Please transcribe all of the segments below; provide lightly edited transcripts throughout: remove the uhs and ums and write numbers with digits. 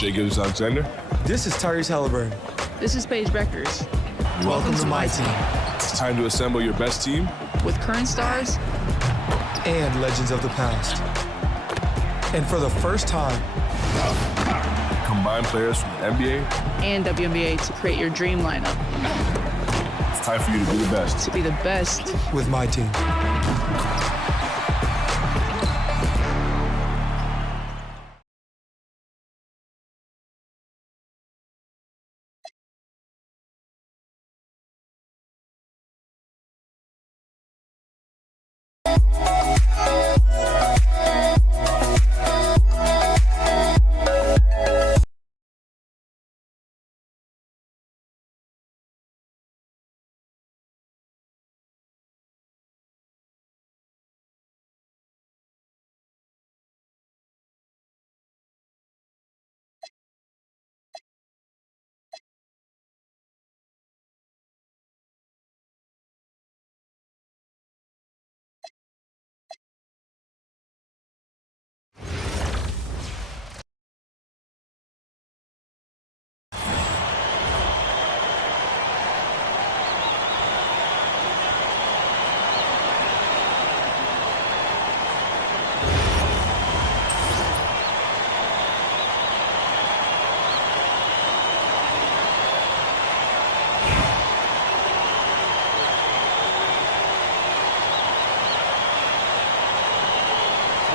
Shea Gilgeous-Alexander. This is Tyrese Halliburton. This is Paige Beckers. Welcome to my team. It's time to assemble your best team. With current stars And legends of the past. And for the first time, Combine players from the NBA. and WNBA to create your dream lineup. It's time for you to be the best. To be the best. with my team.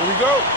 Here we go.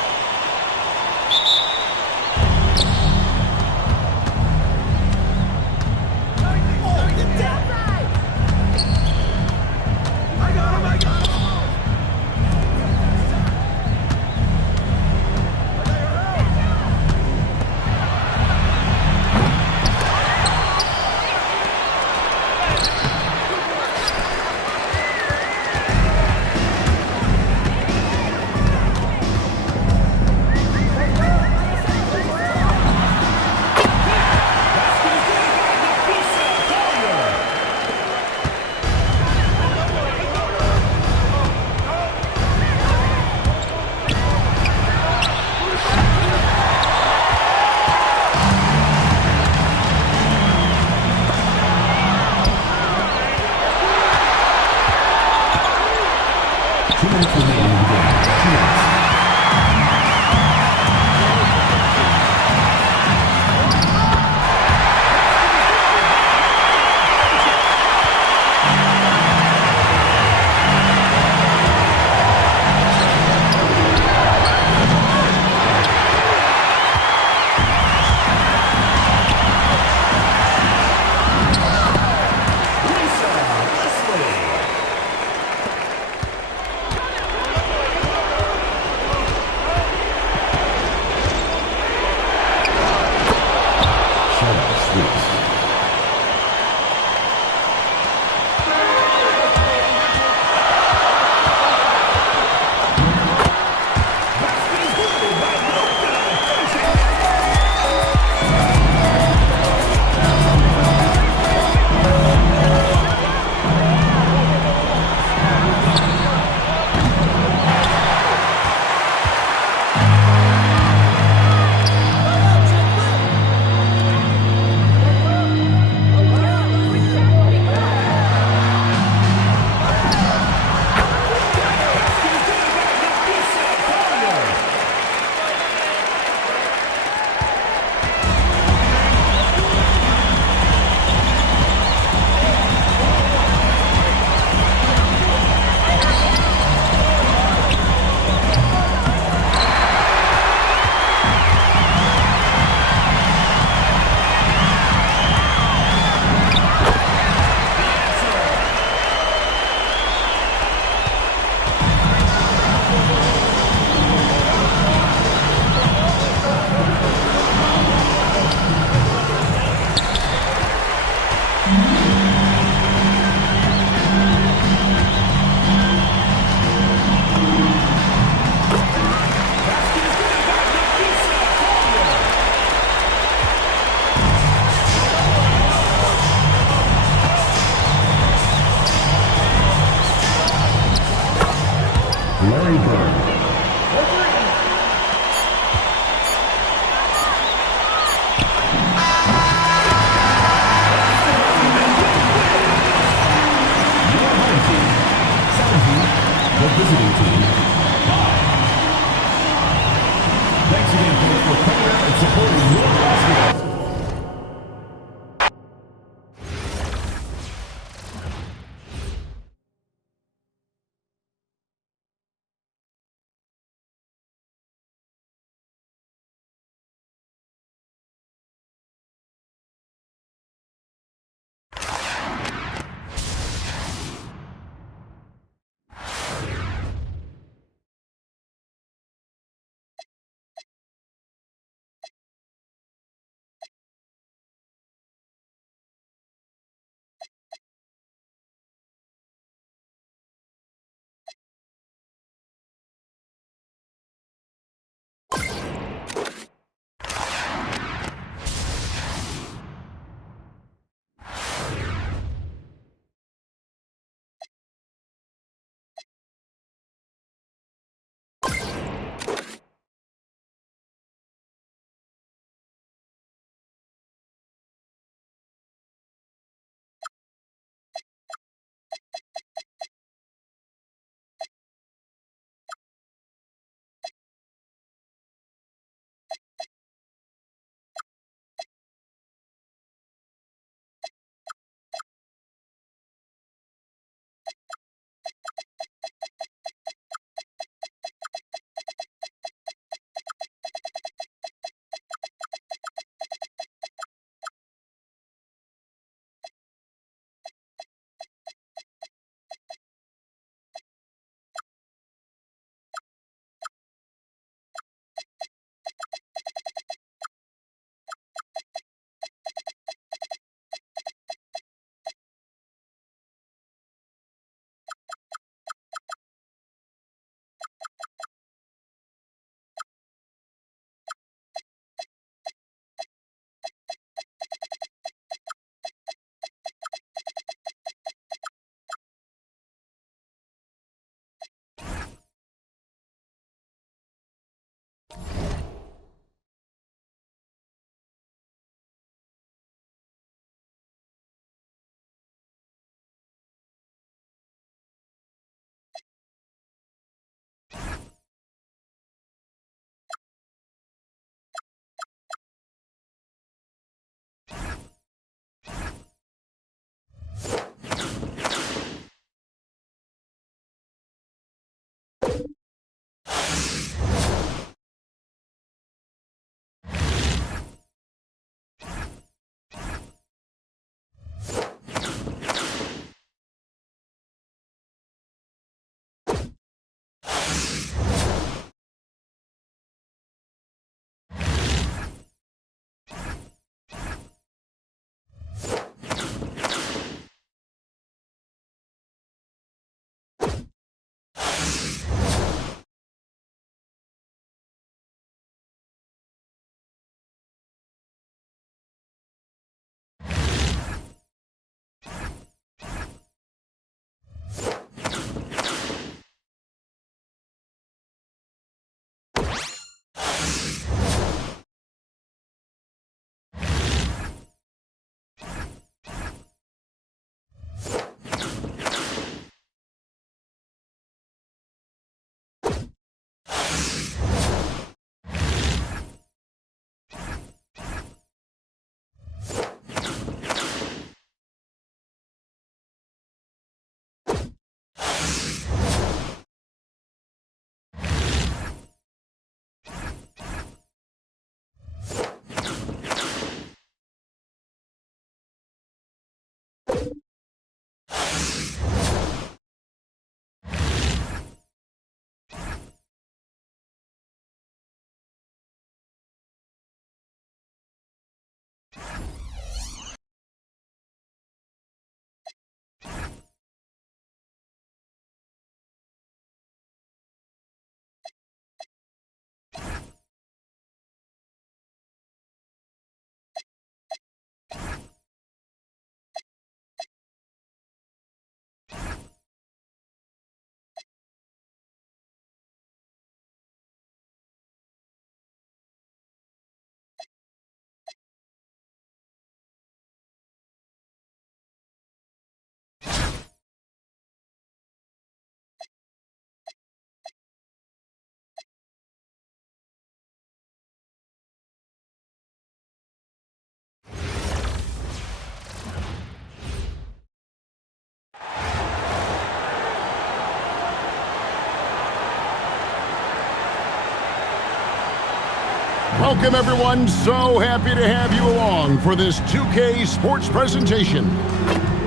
Welcome, everyone. So happy to have you along for this 2K Sports presentation.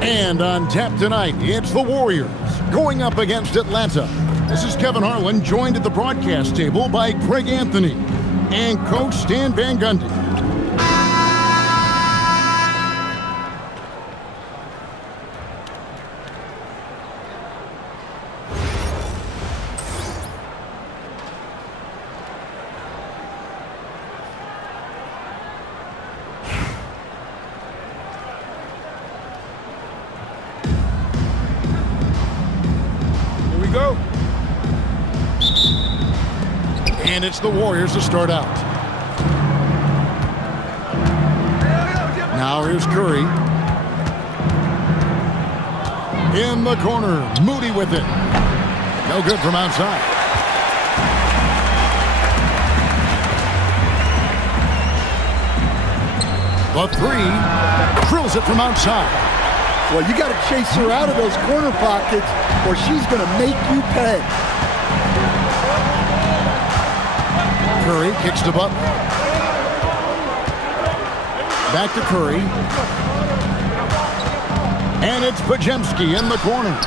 And on tap tonight, it's the Warriors going up against Atlanta. This is Kevin Harlan, joined at the broadcast table by Greg Anthony and Coach Stan Van Gundy. Go. And it's the Warriors to start out. Now here's Curry. In the corner, Moody with it. No good from outside. The three, drills it from outside. Well, you got to chase her out of those corner pockets or she's going to make you pay. Curry kicks to Butler. Back to Curry. And it's Pajemski in the corner.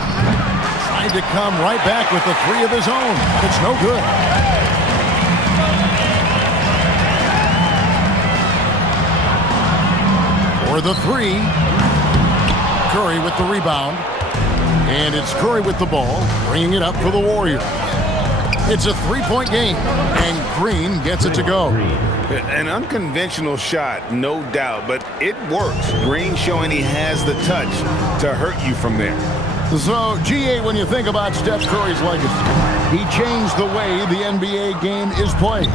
Tried to come right back with the three of his own. It's no good. For the three. Curry with the rebound. And it's Curry with the ball, bringing it up for the Warriors. It's a three-point game, and Green gets it to go. An unconventional shot, no doubt, but it works. Green showing he has the touch to hurt you from there. So, GA, when you think about Steph Curry's legacy, he changed the way the NBA game is played.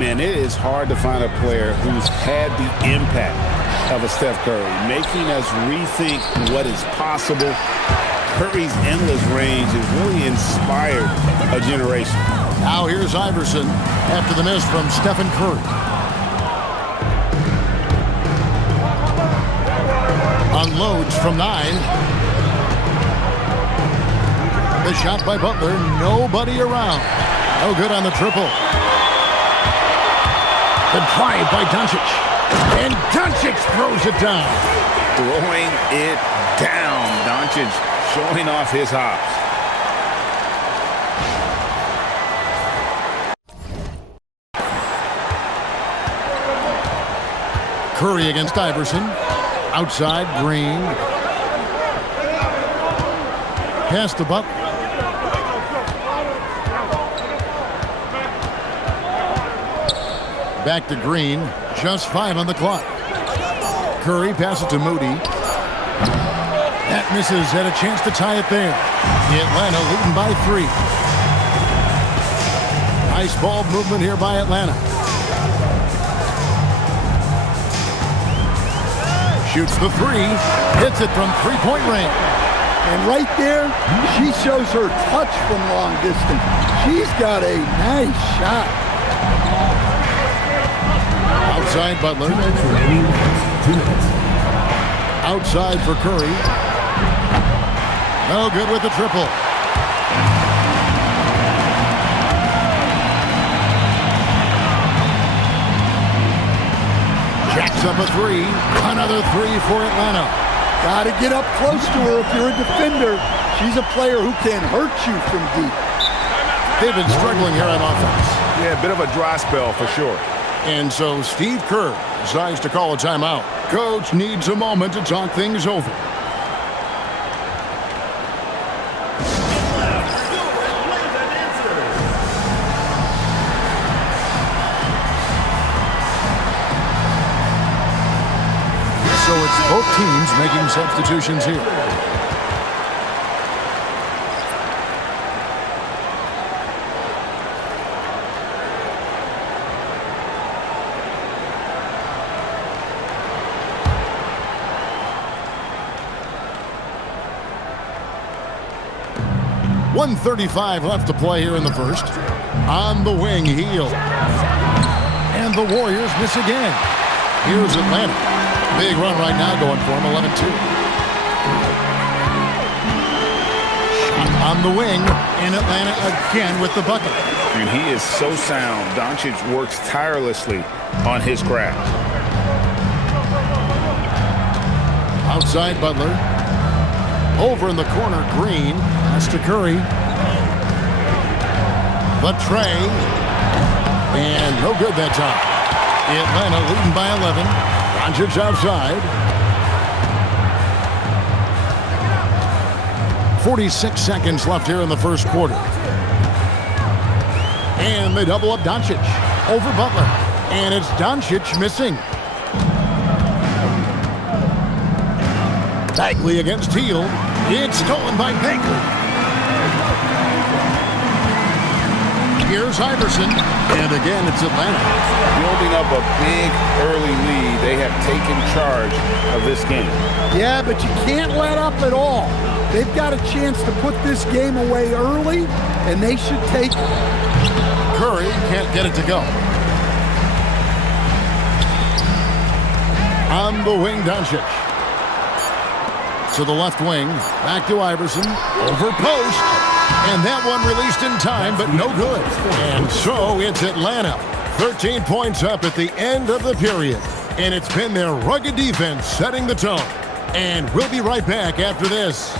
Man, it is hard to find a player who's had the impact of a Steph Curry, making us rethink what is possible. Curry's endless range has really inspired a generation. Now here's Iverson after the miss from Stephen Curry. Unloads from 9. The shot by Butler, nobody around. No good on the triple. The drive by Doncic. And Doncic throws it down. Throwing it down. Doncic showing off his hops. Curry against Iverson. Outside, Green. Pass to Butler. Back to Green. Just 5 on the clock. Curry passes to Moody. That misses, had a chance to tie it there. Atlanta leading by 3. Nice ball movement here by Atlanta. Shoots the 3. Hits it from three-point range. And right there, she shows her touch from long distance. She's got a nice shot. Outside Butler. Outside for Curry. No good with the triple. Jacks up a 3. Another 3 for Atlanta. Got to get up close to her if you're a defender. She's a player who can hurt you from deep. They've been struggling here on offense. Yeah, a bit of a dry spell for sure. And so Steve Kerr decides to call a timeout. Coach needs a moment to talk things over. So it's both teams making substitutions here. .135 left to play here in the first. On the wing, Heel. And the Warriors miss again. Here's Atlanta. Big run right now going for them, 11-2. Shot on the wing, and Atlanta again with the bucket. and he is so sound. Doncic works tirelessly on his craft. Outside Butler. Over in the corner, Green. Pass to Curry. The tray. And no good that time. Atlanta leading by 11. Doncic outside. 46 seconds left here in the first quarter. And they double up Doncic over Butler. And it's Doncic missing. Bagley against Teal. It's stolen by Bagley. Here's Iverson. And again, it's Atlanta. Building up a big early lead. They have taken charge of this game. Yeah, but you can't let up at all. They've got a chance to put this game away early, and they should take it. Curry can't get it to go. On the wing, Doncic. To the left wing. Back to Iverson. Over post. And that one released in time, but no good. And so it's Atlanta. 13 points up at the end of the period. And it's been their rugged defense setting the tone. And we'll be right back after this.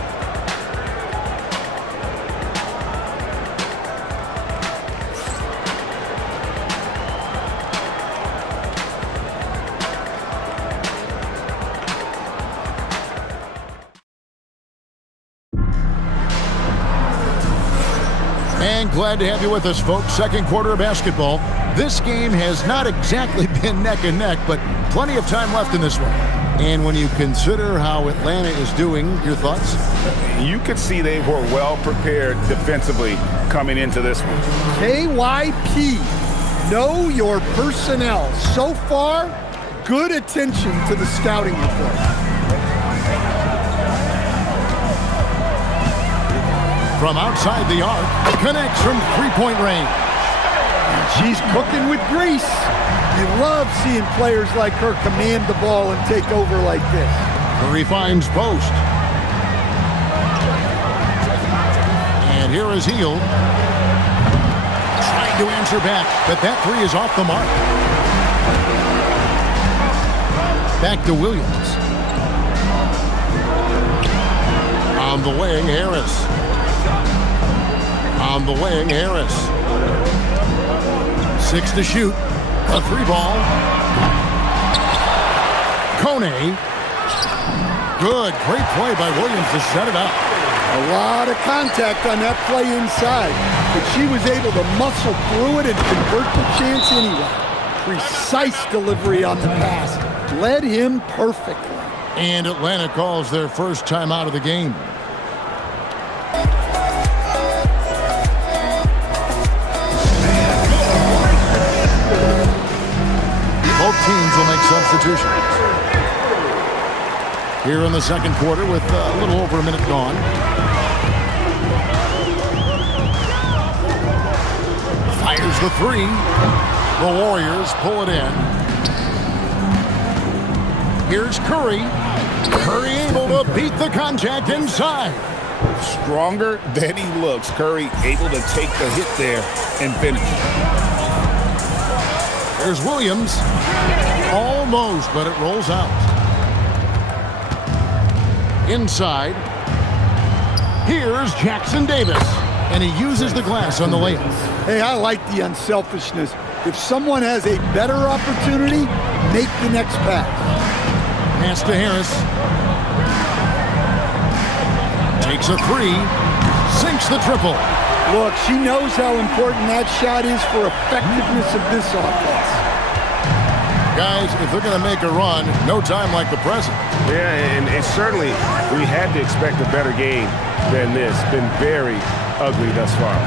And glad to have you with us, folks. Second quarter of basketball. This game has not exactly been neck and neck, but plenty of time left in this one. And when you consider how Atlanta is doing, your thoughts? You could see they were well prepared defensively coming into this one. KYP, know your personnel. So far, good attention to the scouting report. From outside the arc, connects from three-point range. She's cooking with grease. You love seeing players like her command the ball and take over like this. Curry finds post. And here is Hield. Trying to answer back, but that three is off the mark. Back to Williams. On the wing, Harris. On the wing, Harris. 6 to shoot. A three ball. Kone. Good. Great play by Williams to set it up. A lot of contact on that play inside, but she was able to muscle through it and convert the chance anyway. Precise delivery on the pass. Led him perfectly. And Atlanta calls their first timeout of the game. Both teams will make substitutions. Here in the second quarter with a little over a minute gone. Fires the three. The Warriors pull it in. Here's Curry. Curry able to beat the contact inside. Stronger than he looks. Curry able to take the hit there and finish. There's Williams. Almost, but it rolls out. Inside. Here's Jackson Davis. And he uses the glass on the layup. Hey, I like the unselfishness. If someone has a better opportunity, make the next pass. Pass to Harris. Takes a three. Sinks the triple. Look, she knows how important that shot is for effectiveness of this offense. Guys, if they're going to make a run, no time like the present. Yeah, and certainly we had to expect a better game than this. Been very ugly thus far.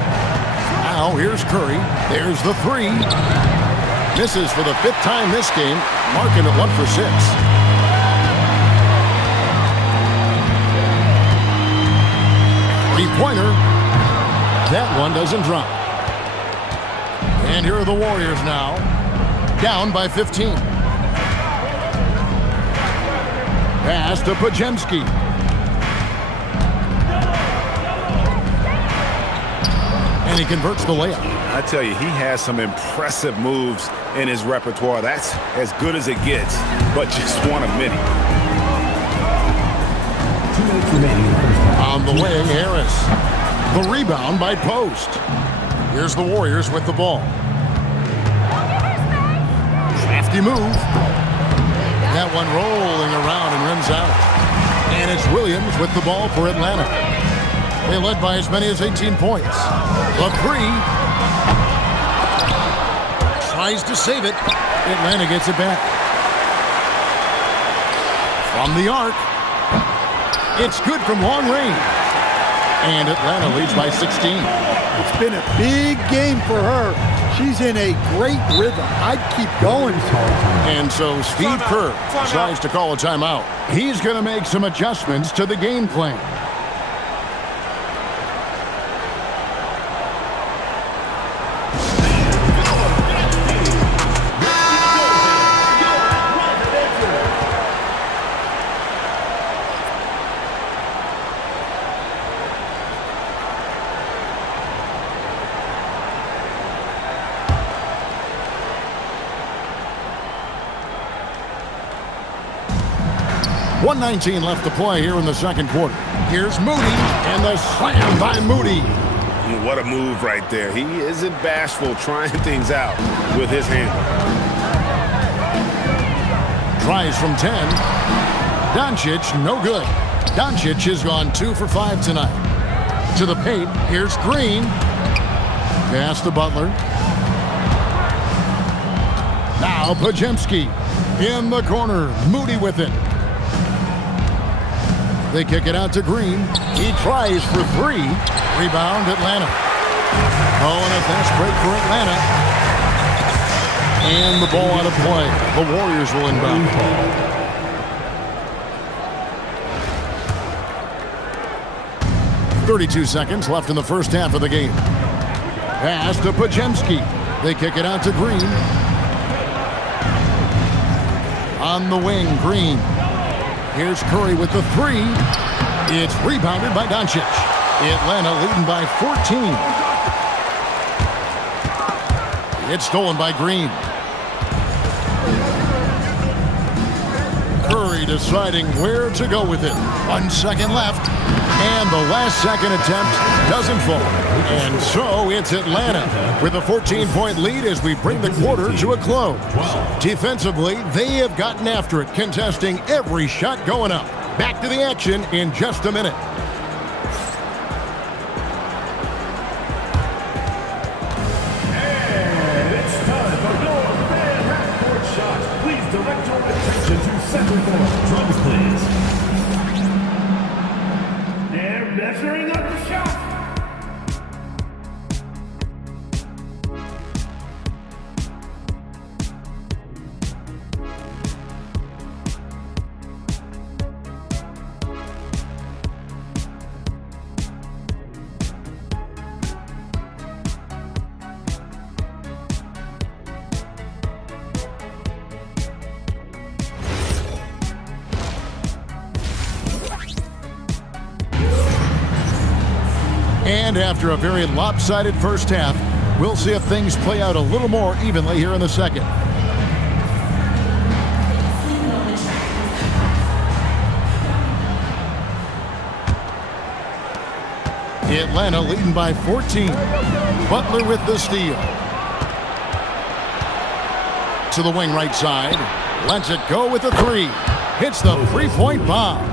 Now here's Curry. There's the three. Misses for the fifth time this game, marking it 1 for 6. Three-pointer. That one doesn't drop. And here are the Warriors now. Down by 15. Pass to Pajemski. And he converts the layup. I tell you, he has some impressive moves in his repertoire. That's as good as it gets, but just one of many. 2 minutes remaining in the first half. On the wing, Harris. The rebound by Post. Here's the Warriors with the ball. Crafty move. That one rolling around and rims out. And it's Williams with the ball for Atlanta. They led by as many as 18 points. The three. Tries to save it. Atlanta gets it back. From the arc. It's good from long range. And Atlanta leads by 16. It's been a big game for her. She's in a great rhythm. I'd keep going. And so Steve Kerr decides to call a timeout. He's going to make some adjustments to the game plan. .119 left to play here in the second quarter. Here's Moody, and the slam by Moody. What a move right there. He isn't bashful trying things out with his hand. Tries from 10. Doncic, no good. Doncic has gone 2 for 5 tonight. To the paint, here's Green. Pass to Butler. Now Pajemski in the corner. Moody with it. They kick it out to Green. He tries for 3. Rebound, Atlanta. Oh, and a fast break for Atlanta. And the ball out of play. The Warriors will inbound. 32 seconds left in the first half of the game. Pass to Pajemski. They kick it out to Green. On the wing, Green. Here's Curry with the 3. It's rebounded by Doncic. Atlanta leading by 14. It's stolen by Green. Curry deciding where to go with it. 1 second left. And the last second attempt doesn't fall. And so it's Atlanta with a 14-point lead as we bring the quarter to a close. Defensively, they have gotten after it, contesting every shot going up. Back to the action in just a minute. And it's time for your fan half-court shots. Please direct your attention to center court. Drums, please. They're measuring up the shot. And after a very lopsided first half, we'll see if things play out a little more evenly here in the second. Atlanta leading by 14. Butler with the steal. To the wing right side. Lets it go with the 3. Hits the 3-point bomb.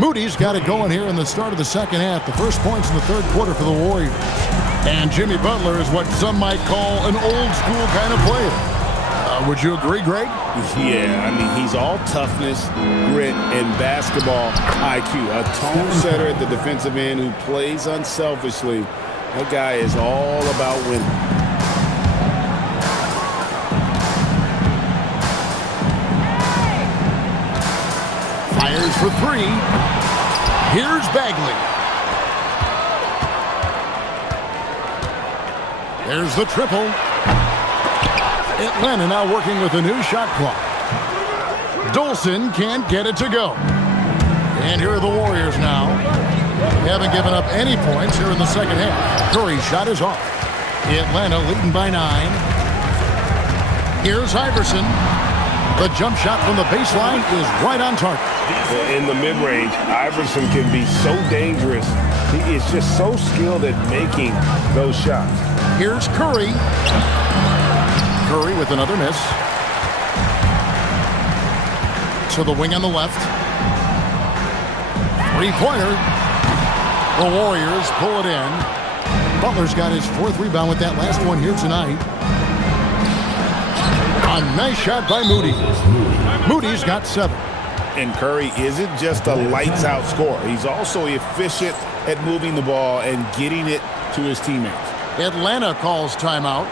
Moody's got it going here in the start of the second half. The first points in the third quarter for the Warriors. And Jimmy Butler is what some might call an old school kind of player. Would you agree, Greg? Yeah, I mean, he's all toughness, grit, and basketball IQ. A tone setter at the defensive end who plays unselfishly. That guy is all about winning. Fires for 3. Here's Bagley. There's the triple. Atlanta now working with a new shot clock. Dolson can't get it to go. And here are the Warriors now. They haven't given up any points here in the second half. Curry's shot is off. Atlanta leading by 9. Here's Iverson. The jump shot from the baseline is right on target. In the mid-range, Iverson can be so dangerous. He is just so skilled at making those shots. Here's Curry. Curry with another miss. To the wing on the left. Three-pointer. The Warriors pull it in. Butler's got his 4th rebound with that last one here tonight. A nice shot by Moody. Moody's got 7. And Curry isn't just a lights-out scorer. He's also efficient at moving the ball and getting it to his teammates. Atlanta calls timeout.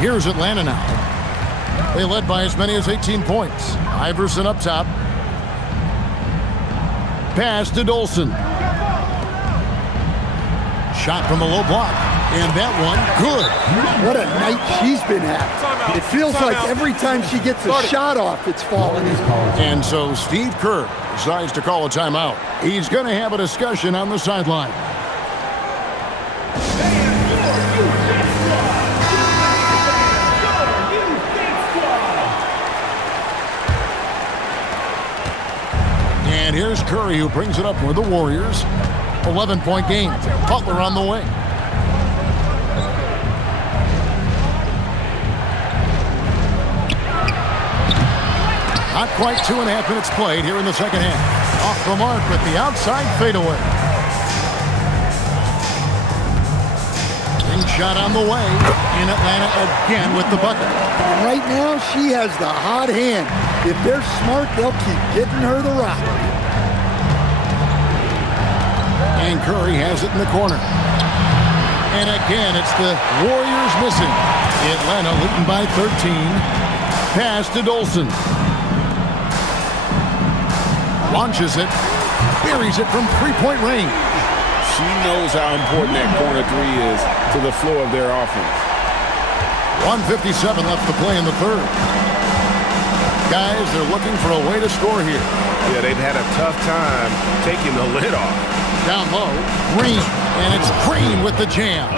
Here's Atlanta now. They led by as many as 18 points. Iverson up top. Pass to Dolson. Shot from the low block. And that one, good. What a night she's been having. It feels like every time she gets a shot off, it's falling. And so Steve Kerr decides to call a timeout. He's going to have a discussion on the sideline. And here's Curry, who brings it up for the Warriors. 11-point game. Butler on the wing. Not quite 2.5 minutes played here in the second half. Off the mark with the outside fadeaway. Big shot on the way. In Atlanta again with the bucket. And right now, she has the hot hand. If they're smart, they'll keep getting her the rock. And Curry has it in the corner. And again, it's the Warriors missing. Atlanta leading by 13. Pass to Dolson. Launches it. Buries it from three-point range. She knows how important that corner 3 is to the flow of their offense. 1:57 left to play in the third. Guys, they're looking for a way to score here. Yeah, they've had a tough time taking the lid off. Down low, Green, and it's Green with the jam.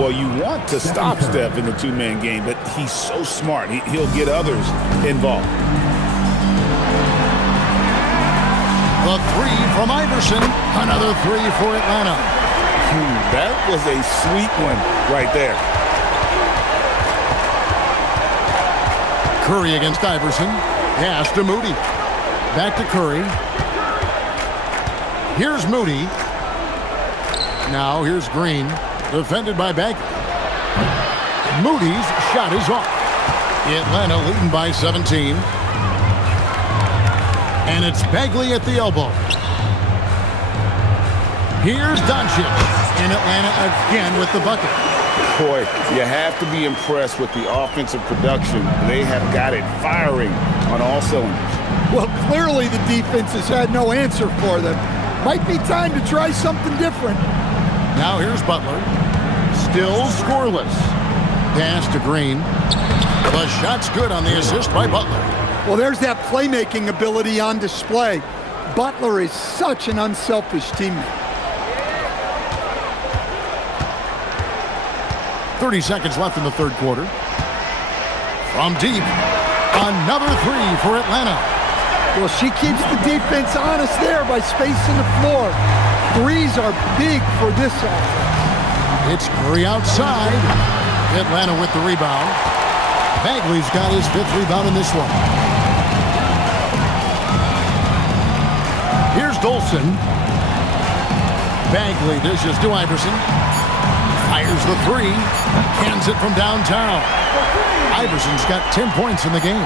Well, you want to stop Steph in the two-man game, but he's so smart. He'll get others involved. The 3 from Iverson. Another 3 for Atlanta. That was a sweet one right there. Curry against Iverson. Pass to Moody. Back to Curry. Here's Moody. Now here's Green. Defended by Bagley. Moody's shot is off. Atlanta leading by 17. And it's Bagley at the elbow. Here's Doncic. And Atlanta again with the bucket. Boy, you have to be impressed with the offensive production. They have got it firing on all cylinders. Well, clearly the defense has had no answer for them. Might be time to try something different. Now here's Butler. Still scoreless. Pass to Green. The shot's good on the assist by Butler. Well, there's that playmaking ability on display. Butler is such an unselfish teammate. 30 seconds left in the third quarter. From deep, another 3 for Atlanta. Well, she keeps the defense honest there by spacing the floor. Threes are big for this offense. It's Curry outside. Atlanta with the rebound. Bagley's got his 5th rebound in this one. Here's Dolson. Bagley dishes to Iverson. Fires the 3. Cans it from downtown. Iverson's got 10 points in the game.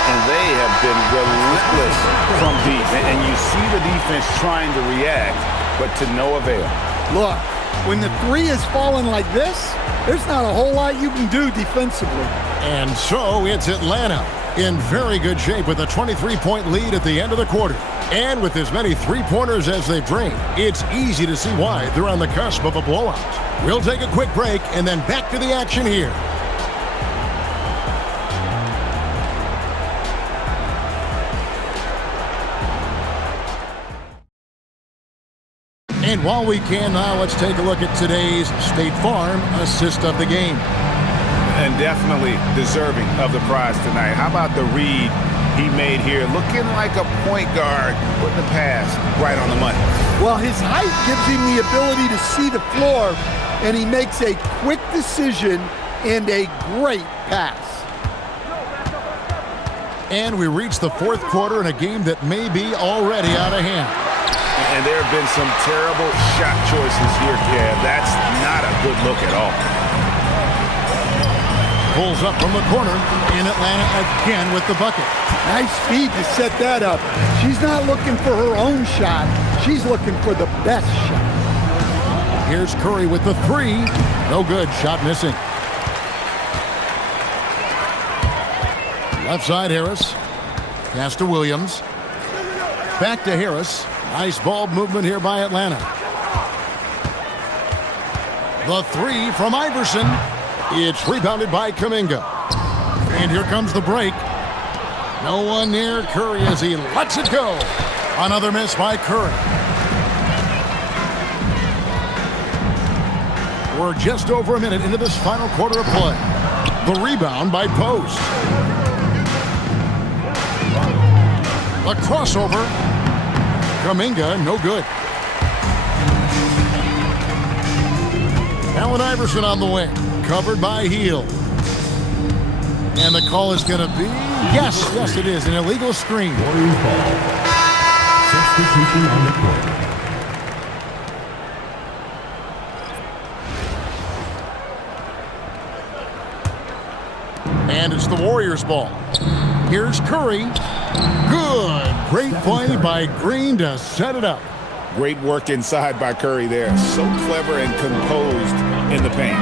And they have been relentless from deep. And you see the defense trying to react, but to no avail. Look, when the 3 is falling like this, there's not a whole lot you can do defensively. And so it's Atlanta in very good shape with a 23-point lead at the end of the quarter. And with as many three-pointers as they bring, it's easy to see why they're on the cusp of a blowout. We'll take a quick break and then back to the action here. And while we can now, let's take a look at today's State Farm assist of the game. And definitely deserving of the prize tonight. How about the read he made here? Looking like a point guard, putting the pass right on the money. Well, his height gives him the ability to see the floor, and he makes a quick decision and a great pass. And we reach the fourth quarter in a game that may be already out of hand. And there have been some terrible shot choices here, Kev. That's not a good look at all. Pulls up from the corner, in Atlanta again with the bucket. Nice feed to set that up. She's not looking for her own shot. She's looking for the best shot. Here's Curry with the three. No good, shot missing. Left side, Harris. Pass to Williams. Back to Harris. Nice ball movement here by Atlanta. The three from Iverson. It's rebounded by Kuminga. And here comes the break. No one near Curry as he lets it go. Another miss by Curry. We're just over a minute into this final quarter of play. The rebound by Post. A crossover. Kuminga, no good. Allen Iverson on the wing. Covered by Heel. And the call is going to be, yes, it is, an illegal screen. Warriors ball. Substitution on the court. And it's the Warriors ball. Here's Curry. Good. Great play by Green to set it up. Great work inside by Curry there. So clever and composed in the paint.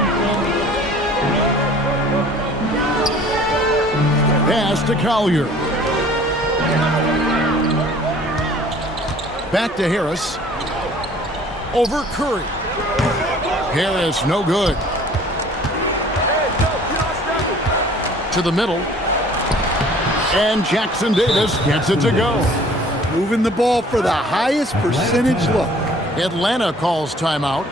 Pass to Collier. Back to Harris. Over Curry. Harris, no good. To the middle. And Jackson Davis gets it to go. Moving the ball for the highest percentage look. Atlanta calls timeout.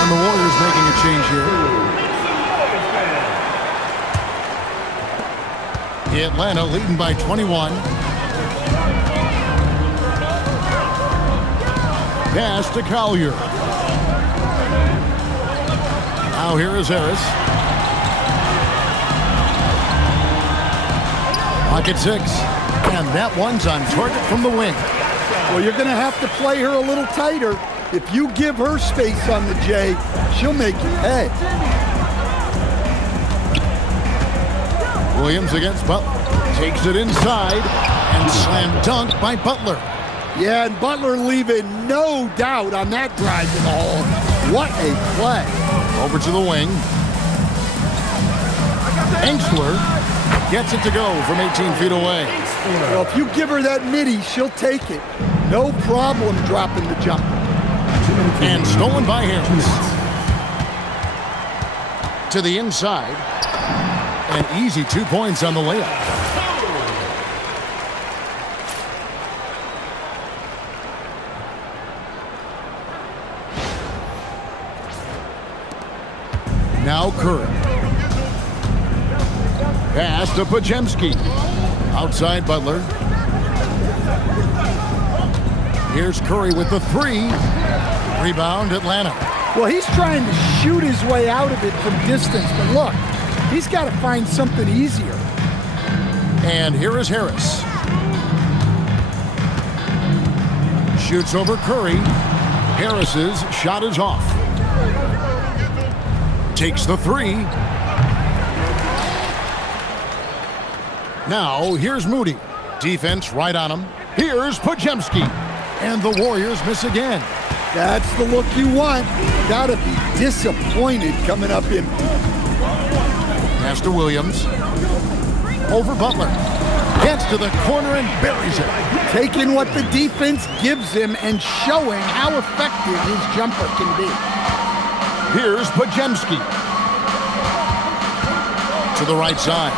And the Warriors making a change here. Atlanta leading by 21. Pass to Collier. Now here is Harris. Pocket six. And that one's on target from the wing. Well, you're going to have to play her a little tighter. If you give her space on the J, she'll make you pay. Williams against Butler. Takes it inside. And slam dunk by Butler. Yeah, and Butler leaving no doubt on that drive to the hole. What a play. Over to the wing. Engstler gets it to go from 18 feet away. Well, if you give her that midi, she'll take it. No problem dropping the jumper. And stolen by Harris. To the inside. An easy 2 points on the layup. Now Curry. Pass to Pajemski. Outside Butler. Here's Curry with the three. Rebound Atlanta. Well, he's trying to shoot his way out of it from distance, but look, he's got to find something easier. And here is Harris. Shoots over Curry. Harris's shot is off. Takes the three. Now, here's Moody. Defense right on him. Here's Pajemski. And the Warriors miss again. That's the look you want. Gotta be disappointed coming up empty. Pass to Williams. Over Butler. Gets to the corner and buries it. Taking what the defense gives him and showing how effective his jumper can be. Here's Pajemski. To the right side.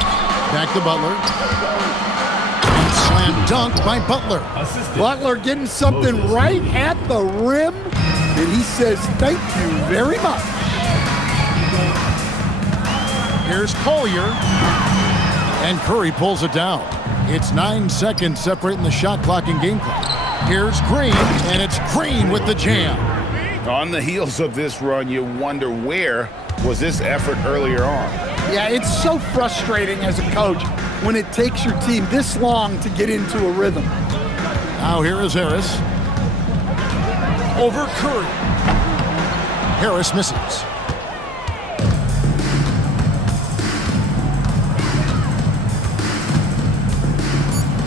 Back to Butler. And slam dunk by Butler. Butler getting something right at the rim, and he says thank you very much. Here's Collier. And Curry pulls it down. It's 9 seconds separating the shot clock and game clock. Here's Green, and it's Green with the jam. On the heels of this run, you wonder where was this effort earlier on. Yeah, it's so frustrating as a coach when it takes your team this long to get into a rhythm. Now here is Harris. Over Curry. Harris misses.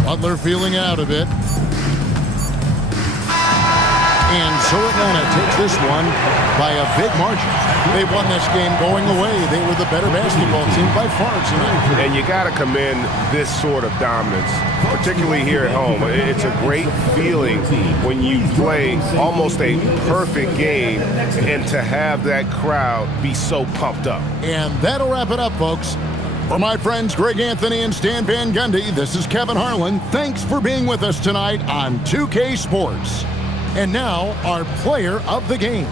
Butler feeling out a bit. And so Atlanta takes this one by a big margin. They won this game going away. They were the better basketball team by far tonight. And you got to commend this sort of dominance, particularly here at home. It's a great feeling when you play almost a perfect game and to have that crowd be so pumped up. And that'll wrap it up, folks. For my friends Greg Anthony and Stan Van Gundy, this is Kevin Harlan. Thanks for being with us tonight on 2K Sports. And now, our player of the game.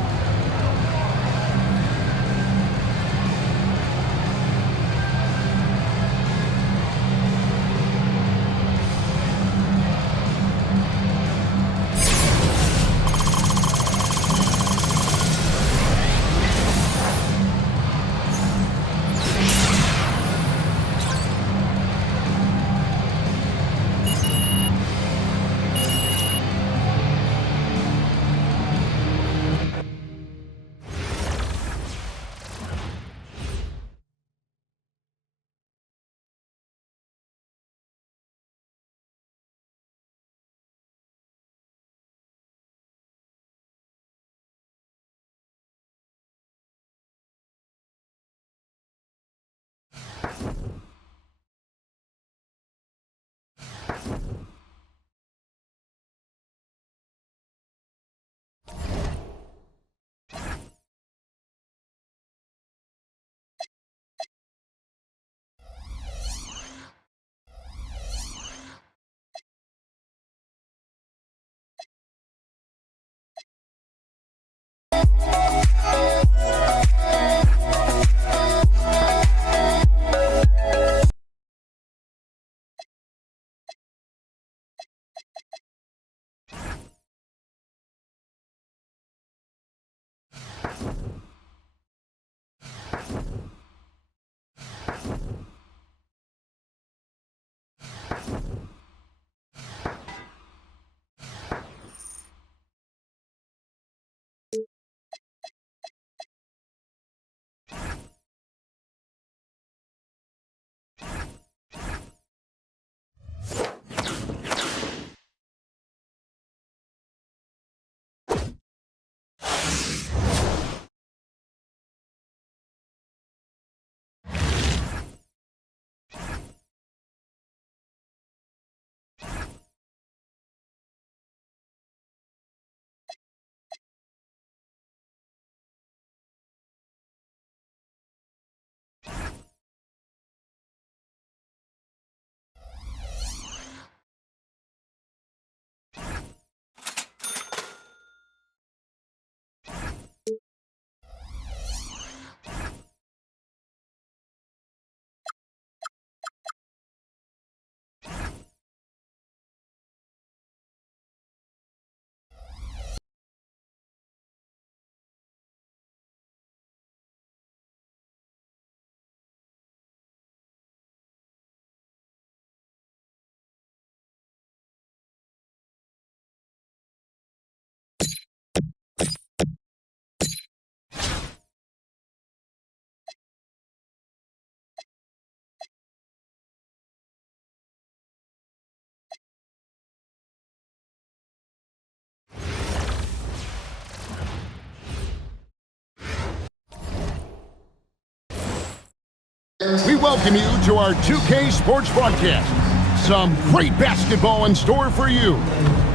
We welcome you to our 2K Sports broadcast. Some great basketball in store for you.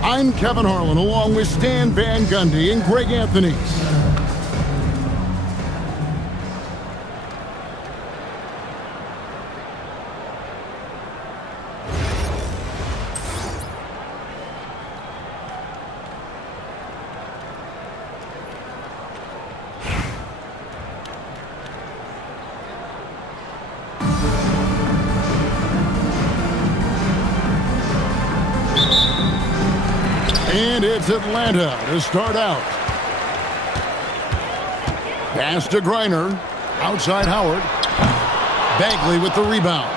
I'm Kevin Harlan, along with Stan Van Gundy and Greg Anthony. And it's Atlanta to start out. Pass to Griner. Outside Howard. Bagley with the rebound.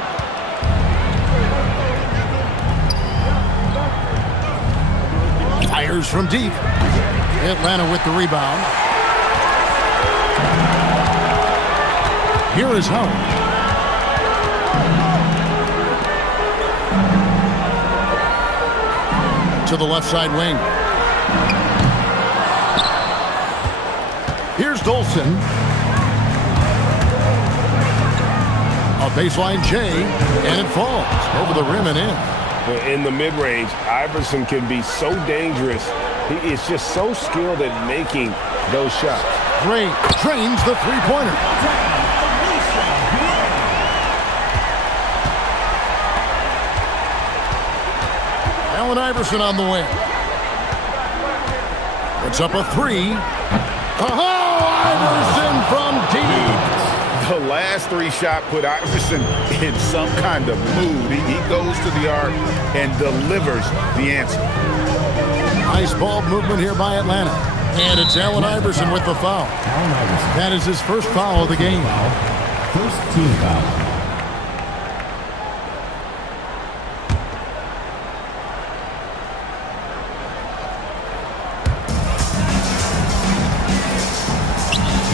Fires from deep. Atlanta with the rebound. Here is Howard. To the left side wing. Here's Dolson. A baseline J, and it falls over the rim and in. In the mid-range, Iverson can be so dangerous. He is just so skilled at making those shots. Gray drains the three-pointer. Allen Iverson on the wing. Puts up a three. Oh, Iverson from deep. The last three shot put Iverson in some kind of mood. He goes to the arc and delivers the answer. Nice ball movement here by Atlanta. And it's Allen Iverson with the foul. That is his first foul of the game. First team foul.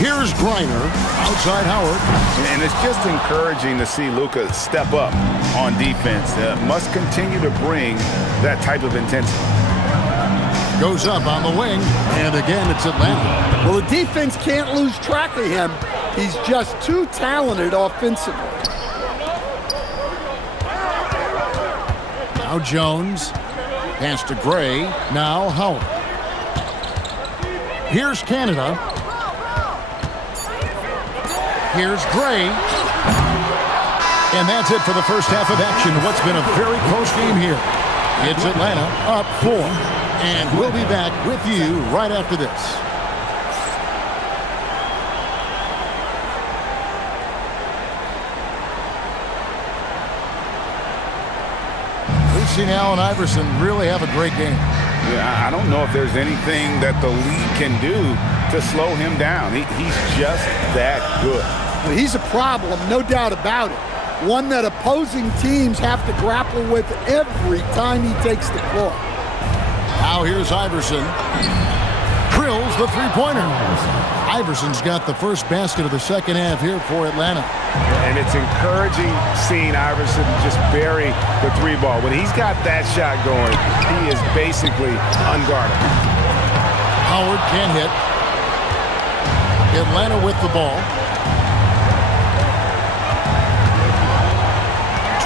Here's Griner, outside Howard. And it's just encouraging to see Luka step up on defense. Must continue to bring that type of intensity. Goes up on the wing, and again it's Atlanta. Well, the defense can't lose track of him. He's just too talented offensively. Now Jones. Pass to Gray. Now Howard. Here's Canada. Here's Gray. And that's it for the first half of action. What's been a very close game here. It's Atlanta up 4. And we'll be back with you right after this. We've seen Allen Iverson really have a great game. Yeah, I don't know if there's anything that the league can do to slow him down. He's just that good. Well, he's a problem, no doubt about it. One that opposing teams have to grapple with every time he takes the floor. Now here's Iverson. Drills the three-pointer. Iverson's got the first basket of the second half here for Atlanta. And it's encouraging seeing Iverson just bury the three ball. When he's got that shot going, he is basically unguardable. Howard can't hit. Atlanta with the ball.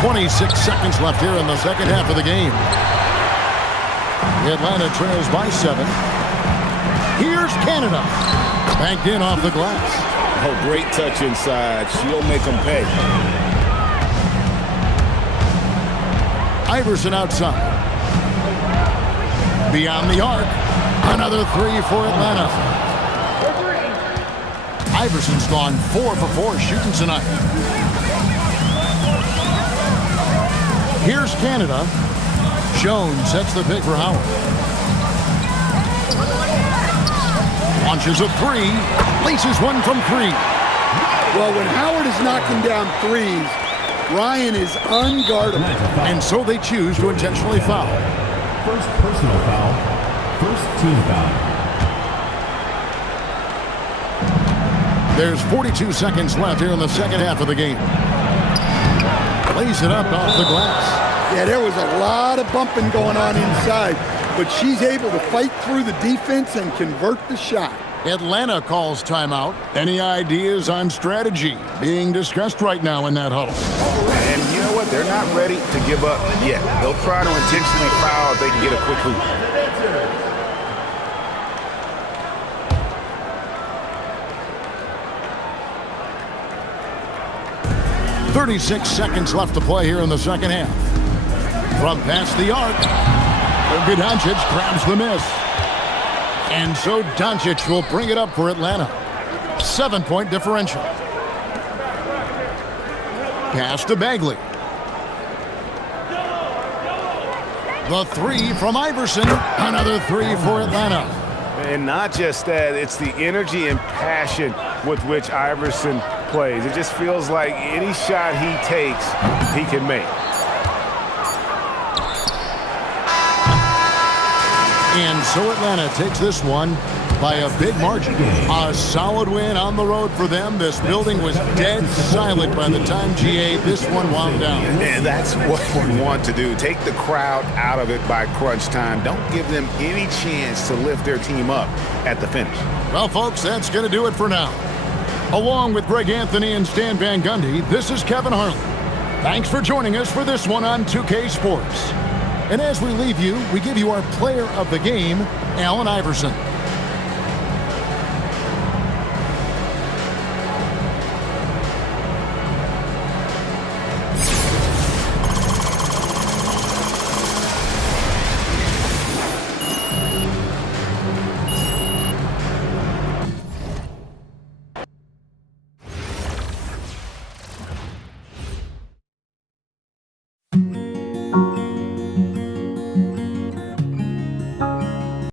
26 seconds left here in the second half of the game. Atlanta trails by 7. Here's Canada. Banked in off the glass. Oh, great touch inside. She'll make him pay. Iverson outside. Beyond the arc. Another 3 for Atlanta. Iverson's gone 4 for 4 shooting tonight. Here's Canada. Jones sets the pick for Howard. Launches a 3. Laces one from 3. Well, when Howard is knocking down threes, Ryan is unguardable. And so they choose to intentionally foul. First personal foul. First team foul. There's 42 seconds left here in the second half of the game. Lays it up off the glass. Yeah, there was a lot of bumping going on inside, but she's able to fight through the defense and convert the shot. Atlanta calls timeout. Any ideas on strategy being discussed right now in that huddle? And you know what? They're not ready to give up yet. They'll try to intentionally foul if they can get a quick hoop. 36 seconds left to play here in the second half. From past the arc, Doncic grabs the miss. And so Doncic will bring it up for Atlanta. 7-point differential. Pass to Bagley. The three from Iverson. Another three for Atlanta. And not just that, it's the energy and passion with which Iverson plays. It just feels like any shot he takes, he can make. And so Atlanta takes this one by a big margin. A solid win on the road for them. This building was dead silent by the time, GA, this one wound down. And that's what we want to do. Take the crowd out of it by crunch time. Don't give them any chance to lift their team up at the finish. Well, folks, that's going to do it for now. Along with Greg Anthony and Stan Van Gundy, this is Kevin Harlan. Thanks for joining us for this one on 2K Sports. And as we leave you, we give you our player of the game, Allen Iverson. Thank you.